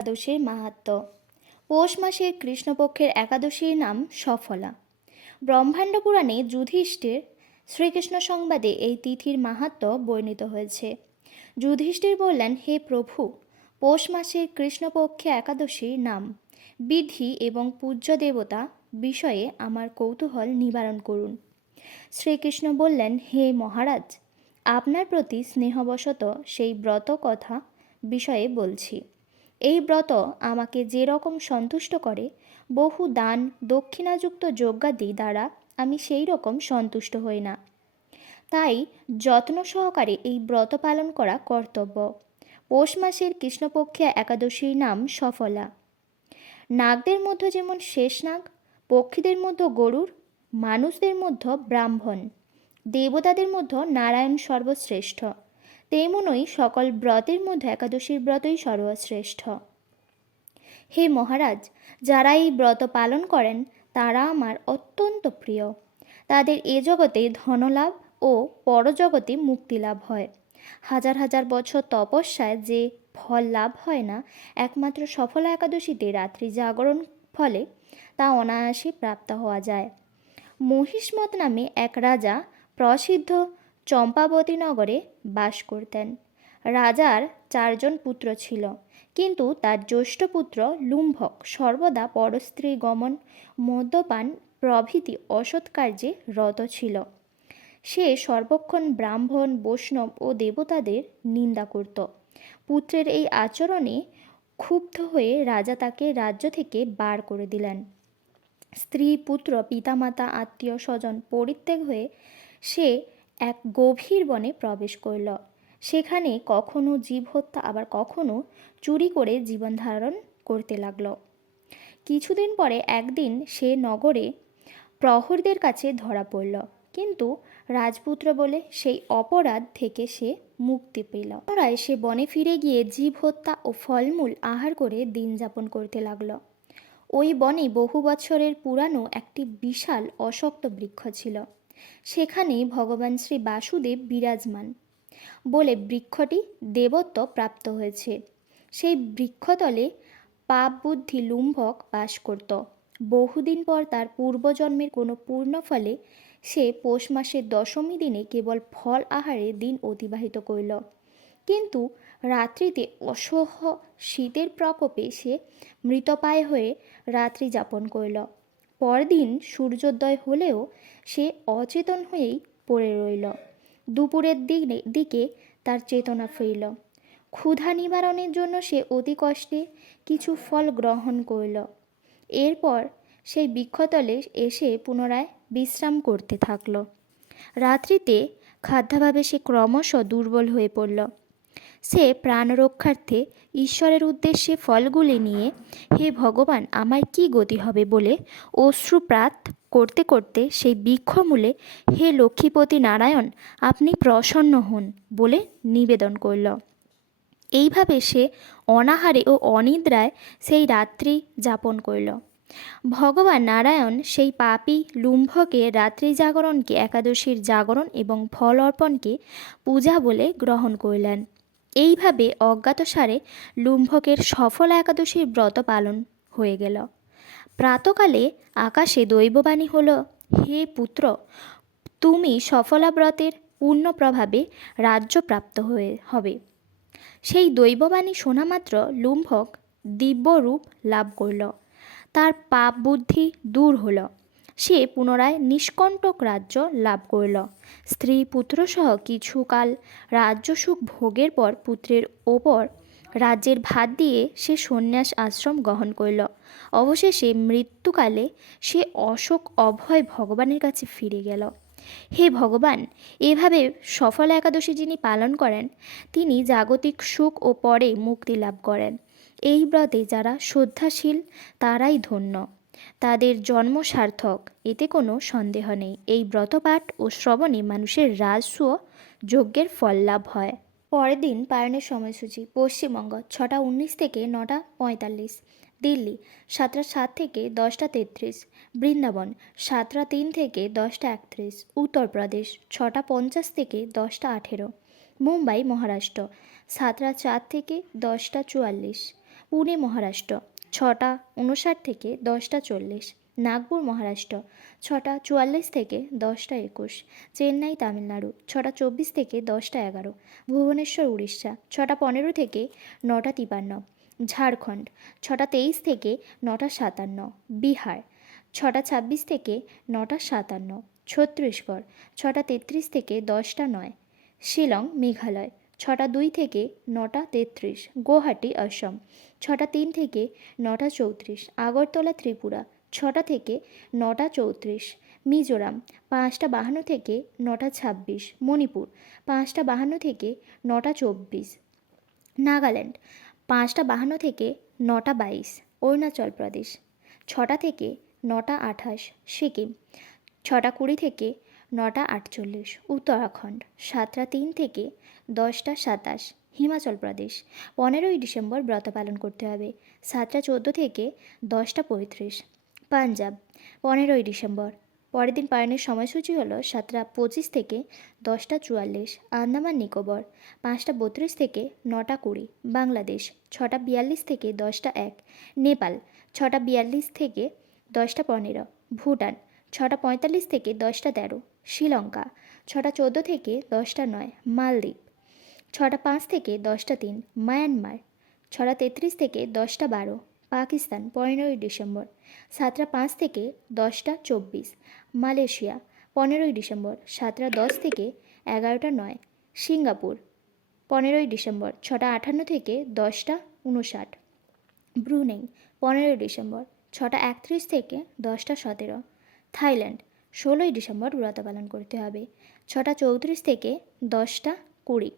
একাদশীর মাহাত্ম্য। পৌষ মাসের কৃষ্ণপক্ষের একাদশীর নাম সফলা। ব্রহ্মাণ্ড পুরাণে যুধিষ্ঠির শ্রীকৃষ্ণ সংবাদে এই তিথির মাহাত্ম্য বর্ণিত হয়েছে। যুধিষ্ঠির বললেন, হে প্রভু, পৌষ মাসের কৃষ্ণপক্ষে একাদশীর নাম, বিধি এবং পূজ্য দেবতা বিষয়ে আমার কৌতূহল নিবারণ করুন। শ্রীকৃষ্ণ বললেন, হে মহারাজ, আপনার প্রতি স্নেহবশত সেই ব্রত কথা বিষয়ে বলছি। এই ব্রত আমাকে যে রকম সন্তুষ্ট করে, বহু দান দক্ষিণাযুক্ত যজ্ঞাদি দ্বারা আমি সেই রকম সন্তুষ্ট হই না। তাই যত্ন সহকারে এই ব্রত পালন করা কর্তব্য। পৌষ মাসের কৃষ্ণপক্ষে একাদশীর নাম সফলা। নাগদের মধ্যে যেমন শেষ নাগ, পক্ষীদের মধ্যে গরুর, মানুষদের মধ্যে ব্রাহ্মণ, দেবতাদের মধ্যে নারায়ণ সর্বশ্রেষ্ঠ, তেমনই সকল ব্রতের মধ্যে একাদশীর ব্রতই সর্বশ্রেষ্ঠ। হে মহারাজ, যারা এই ব্রত পালন করেন তারা আমার অত্যন্ত প্রিয়। তাদের এ জগতে ধনলাভ ও পরজগতে মুক্তিলাভ হয়। হাজার হাজার বছর তপস্যায় যে ফল লাভ হয় না, একমাত্র সফলা একাদশীতে রাত্রি জাগরণ ফলে তা অনায়াসে প্রাপ্ত হওয়া যায়। মহিষ্মত নামে এক রাজা প্রসিদ্ধ চম্পাবতী নগরে বাস করতেন। রাজার 4 জন পুত্র ছিল, কিন্তু তার জ্যেষ্ঠ পুত্র লুম্ভক সর্বদা পরস্ত্রী গমন, মদ্যপান প্রভৃতি অসৎ কার্যে রত ছিল। সে সর্বক্ষণ ব্রাহ্মণ, বৈষ্ণব ও দেবতাদের নিন্দা করত। পুত্রের এই আচরণে ক্ষুব্ধ হয়ে রাজা তাকে রাজ্য থেকে বার করে দিলেন। স্ত্রী, পুত্র, পিতামাতা, আত্মীয় স্বজন পরিত্যাগ হয়ে সে এক গভীর বনে প্রবেশ করল। সেখানে কখনো জীব হত্যা, আবার কখনো চুরি করে জীবন ধারণ করতে লাগল। কিছুদিন পরে একদিন সে নগরে প্রহরীদের কাছে ধরা পড়ল, কিন্তু রাজপুত্র বলে সেই অপরাধ থেকে সে মুক্তি পেল। পুনরায় সে বনে ফিরে গিয়ে জীব হত্যা ও ফলমূল আহার করে দিন যাপন করতে লাগলো। ওই বনে বহু বছরের পুরানো একটি বিশাল অশক্ত বৃক্ষ ছিল। সেখানে ভগবান শ্রী বাসুদেব বিরাজমান বলে বৃক্ষটি দেবত্ব প্রাপ্ত হয়েছে। সেই বৃক্ষতলে পাপ বুদ্ধি লুম্ভক বাস করত। বহুদিন পর তার পূর্বজন্মের কোনো পূর্ণ ফলে সে পৌষ মাসের দশমী দিনে কেবল ফল আহারে দিন অতিবাহিত করল। কিন্তু রাত্রিতে অসহ্য শীতের প্রকোপে সে মৃতপ্রায় হয়ে রাত্রি যাপন করল। পরদিন সূর্যোদয় হলেও সে অচেতন হয়েই পড়ে রইল। দুপুরের দিকে তার চেতনা ফিরল। ক্ষুধা নিবারণের জন্য সে অতি কষ্টে কিছু ফল গ্রহণ করল। এরপর সেই বৃক্ষতলে এসে পুনরায় বিশ্রাম করতে থাকল। রাত্রিতে খাদ্যাভাবে সে ক্রমশ দুর্বল হয়ে পড়ল। সে প্রাণ রক্ষার্থে ঈশ্বরের উদ্দেশ্যে ফলগুলি নিয়ে, হে ভগবান, আমার কি গতি হবে বলে অশ্রুপাত করতে করতে সেই বৃক্ষমূলে, হে লক্ষ্মীপতি নারায়ণ, আপনি প্রসন্ন হন বলে নিবেদন করল। এইভাবে সে অনাহারে ও অনিদ্রায় সেই রাত্রি যাপন করল। ভগবান নারায়ণ সেই পাপী লুম্ভকে রাত্রি জাগরণকে একাদশীর জাগরণ এবং ফল অর্পণকে পূজা বলে গ্রহণ করলেন। এইভাবে অজ্ঞাতসারে লুম্ভকের সফলা একাদশীর ব্রত পালন হয়ে গেল। প্রাতকালে আকাশে দৈববাণী হল, হে পুত্র, তুমি সফলা ব্রতের পূর্ণ প্রভাবে রাজ্যপ্রাপ্ত হবে। সেই দৈববাণী শোনা মাত্র লুম্ভক দিব্য রূপ লাভ করল। তার পাপ বুদ্ধি দূর হল। সে পুনরায় নিষ্কণ্টক রাজ্য লাভ করল। স্ত্রী পুত্রসহ কিছুকাল রাজ্যসুখ ভোগের পর পুত্রের ওপর রাজ্যের ভার দিয়ে সে সন্ন্যাস আশ্রম গ্রহণ করল। অবশেষে মৃত্যুকালে সে অশোক অভয় ভগবানের কাছে ফিরে গেল। হে ভগবান, এভাবে সফলা একাদশী যিনি পালন করেন তিনি জাগতিক সুখ ও পরে মুক্তি লাভ করেন। এই ব্রতে যারা শ্রদ্ধাশীল তারাই ধন্য, তাদের জন্ম সার্থক, এতে কোনো সন্দেহ নেই। এই ব্রতপাঠ ও শ্রবণে মানুষের রাজস্ব যজ্ঞের ফল লাভ হয়। পরের দিন পালনের সময়সূচি: পশ্চিমবঙ্গ 6টা 19 থেকে 9টা 45, দিল্লি 7টা 7 থেকে 10টা 33, বৃন্দাবন 7টা 3 থেকে 10টা 31, উত্তরপ্রদেশ 6টা 50 থেকে 10টা 18, মুম্বাই মহারাষ্ট্র 7টা 4 থেকে 10টা 44, পুনে মহারাষ্ট্র 6:59 থেকে 10:40। নাগপুর মহারাষ্ট্র 6:44 থেকে 10:21। চেন্নাই তামিলনাড়ু 6:24 থেকে 10:11। ভুবনেশ্বর উড়িষ্যা 6:15 থেকে 9:53। ঝাড়খণ্ড 6:23 থেকে 9:57। বিহার 6:26 থেকে 9:57। ছত্তিশগড় 6:33 থেকে 10:09। শিলং মেঘালয় 6:02 থেকে 9:33। গুয়াহাটি আসাম 6:03 থেকে 9:34। আগরতলা ত্রিপুরা 6টা থেকে 9:34। মিজোরাম 5:52 থেকে 9:26। মণিপুর 5:52 থেকে 9:24। নাগাল্যান্ড 5:52 থেকে 9:22। অরুণাচল প্রদেশ 6টা থেকে 9:28। সিকিম 6:20 থেকে 9:48। উত্তরাখণ্ড 7:03 থেকে 10:27। হিমাচল প্রদেশ 15ই ডিসেম্বর ব্রত পালন করতে হবে, 7:14 থেকে 10:35। পাঞ্জাব 15ই ডিসেম্বর। পরের দিন পালনের সময়সূচি হলো 7:25 থেকে 10:44। আন্দামান নিকোবর 5:32 থেকে 9:20। বাংলাদেশ 6:42 থেকে 10:01। নেপাল 6:42 থেকে 10:15। ভুটান 6:45 থেকে 10:13। শ্রীলঙ্কা 6:14 থেকে 10:09। মালদ্বীপ 6:05 থেকে 10:03। মায়ানমার 6:33 থেকে 10:12। পাকিস্তান 15ই ডিসেম্বর 7:05 থেকে 10:24। মালয়েশিয়া 15ই ডিসেম্বর 7:10 থেকে 11:09। সিঙ্গাপুর 15ই ডিসেম্বর 6:58 থেকে 10:59। ব্রুনেই 15ই ডিসেম্বর 6:31 থেকে 10:17। থাইল্যান্ড 16ই ডিসেম্বর ব্রত পালন করতে হবে, 6:34 থেকে 10:20।